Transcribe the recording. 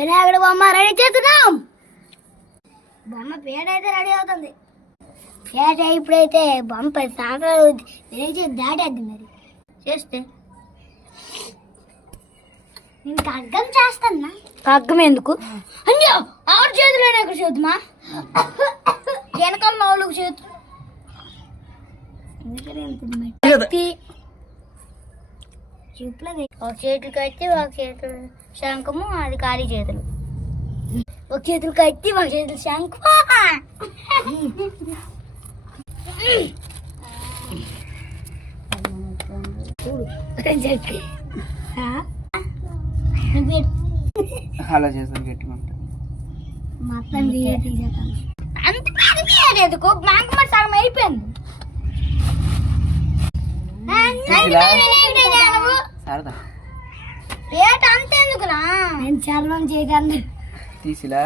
వినాయకుడు బొమ్మ రెడీ చేస్తున్నాం. బొమ్మ పేడ అయితే రెడీ అవుతుంది. పేట ఇప్పుడైతే బొమ్మ 10 సంవత్సరాలు వినాయక దాటేద్ది. మరి చేస్తే నేను కగ్గం చేస్తానా? కగ్గం ఎందుకు? అయ్యో ఆవిడ చేతులు ఎక్కడ చేద్దామా? వెనకాల నాలుగు చేతులు ఒక చేతులు కట్టి ఒక చేతులు శంఖము, అది ఖాళీ చేతులు. ఒక చేతులు కట్టి ఒక చేతులు శంఖం. అలా చేస్తాను గట్టిగా మొత్తం అంత ఎందుకు బ్యాంక్ మరి సగం అయిపోయింది. రేట్ అంతేందుకురా? నేను చర్మం చేయగలను. తీసిలా